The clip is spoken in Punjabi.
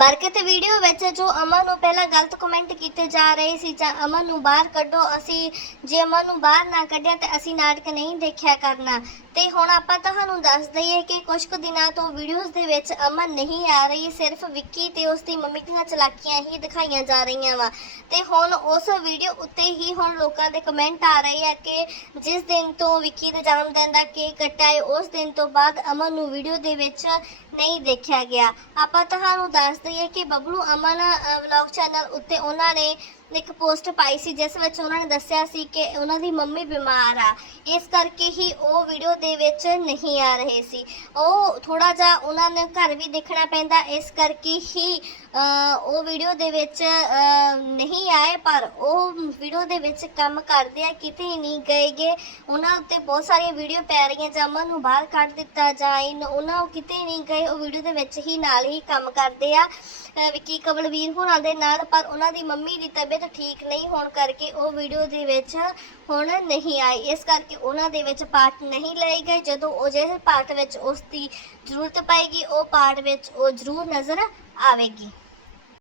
ਬਰਕਤ ਵੀਡੀਓ ਵਿੱਚ ਜੋ ਅਮਨ ਨੂੰ ਪਹਿਲਾਂ ਗਲਤ ਕਮੈਂਟ ਕੀਤੇ ਜਾ ਰਹੇ ਸੀ ਜਾਂ ਅਮਨ ਨੂੰ ਬਾਹਰ ਕੱਢੋ, ਅਸੀਂ ਜੇ ਅਮਨ ਨੂੰ ਬਾਹਰ ਨਾ ਕੱਢਿਆ ਤੇ ਅਸੀਂ ਨਾਟਕ ਨਹੀਂ ਦੇਖਿਆ ਕਰਨਾ। ਤੇ ਹੁਣ ਆਪਾਂ ਤੁਹਾਨੂੰ ਦੱਸ ਦਈਏ ਕਿ ਕੁਝ ਕੁ ਦਿਨਾਂ ਤੋਂ ਵੀਡੀਓਜ਼ ਦੇ ਵਿੱਚ ਅਮਨ ਨਹੀਂ ਆ ਰਹੀ, ਸਿਰਫ ਵਿੱਕੀ ਤੇ ਉਸ ਦੀ ਮੰਮੀ ਦੀਆਂ ਚਲਾਕੀਆਂ ਹੀ ਦਿਖਾਈਆਂ ਜਾ ਰਹੀਆਂ ਵਾ। ਤੇ ਹੁਣ ਉਸ ਵੀਡੀਓ ਉੱਤੇ ਹੀ ਹੁਣ ਲੋਕਾਂ ਦੇ ਕਮੈਂਟ ਆ ਰਹੇ ਆ ਕਿ ਜਿਸ ਦਿਨ ਤੋਂ ਵਿੱਕੀ ਦੇ ਜਨਮ ਦਿਨ ਦਾ ਕੇਕ ਕਟਾਏ ਉਸ ਦਿਨ ਤੋਂ ਬਾਅਦ ਅਮਨ ਨੂੰ ਵੀਡੀਓ ਦੇ ਵਿੱਚ ਨਹੀਂ ਦੇਖਿਆ ਗਿਆ। ਆਪਾਂ ਤੁਹਾਨੂੰ ਦੱਸ ਦਈਏ ਕਿ ਬਬਲੂ ਅਮਨ ਵਲੌਗ ਚੈਨਲ ਉੱਤੇ ਉਹਨਾਂ ਨੇ ਇੱਕ ਪੋਸਟ ਪਾਈ ਸੀ, ਜਿਸ ਵਿੱਚ ਉਹਨਾਂ ਨੇ ਦੱਸਿਆ ਸੀ ਕਿ ਉਹਨਾਂ ਦੀ ਮੰਮੀ ਬਿਮਾਰ ਆ। ਇਸ ਕਰਕੇ ਹੀ ਉਹ ਵੀਡੀਓ ਦੇ ਵਿੱਚ ਨਹੀਂ ਆ ਰਹੇ ਸੀ। ਉਹ ਥੋੜਾ ਜਿਹਾ ਉਹਨਾਂ ਨੇ ਘਰ ਵੀ ਦੇਖਣਾ ਪੈਂਦਾ, ਇਸ ਕਰਕੇ ਹੀ ਉਹ ਵੀਡੀਓ ਦੇ ਵਿੱਚ ਨਹੀਂ ਆਏ, ਪਰ ਉਹ ਵੀਡੀਓ ਦੇ ਵਿੱਚ ਕੰਮ ਕਰਦੇ ਆ, ਕਿਤੇ ਨਹੀਂ ਗਏਗੇ ਉਹਨਾਂ ਉੱਤੇ ਬਹੁਤ ਸਾਰੀਆਂ ਵੀਡੀਓ ਪੈ ਰਹੀਆਂ ਜਮਨ ਨੂੰ ਬਾਹਰ ਕੱਢ ਦਿੱਤਾ ਜਾਏ ਉਹਨਾਂ ਕਿਤੇ ਨਹੀਂ ਗਏ, ਉਹ ਵੀਡੀਓ ਦੇ ਵਿੱਚ ਹੀ ਨਾਲ ਹੀ ਕੰਮ ਕਰਦੇ ਆ। ਵਿੱਕੀ ਕਬਲਵੀਰ ਹੋਰਾਂ ਦੇ ਨਾਲ, ਪਰ ਉਹਨਾਂ ਦੀ ਮੰਮੀ ਦੀ ਤਬੀਅਤ ਠੀਕ ਨਹੀਂ ਹੋਣ ਕਰਕੇ ਉਹ ਵੀਡੀਓ ਦੇ ਵਿੱਚ ਹੁਣ ਨਹੀਂ ਆਈ ਇਸ ਕਰਕੇ ਉਹਨਾਂ ਦੇ ਵਿੱਚ ਪਾਰਟ ਨਹੀਂ ਲਏ ਗਏ। ਜਦੋਂ ਉਹ ਜਿਹੜੇ ਪਾਰਟ ਵਿੱਚ ਉਸ ਦੀ ਜ਼ਰੂਰਤ ਪਾਏਗੀ, ਉਹ ਪਾਰਟ ਵਿੱਚ ਉਹ ਜ਼ਰੂਰ ਨਜ਼ਰ ਆਵੇਗੀ।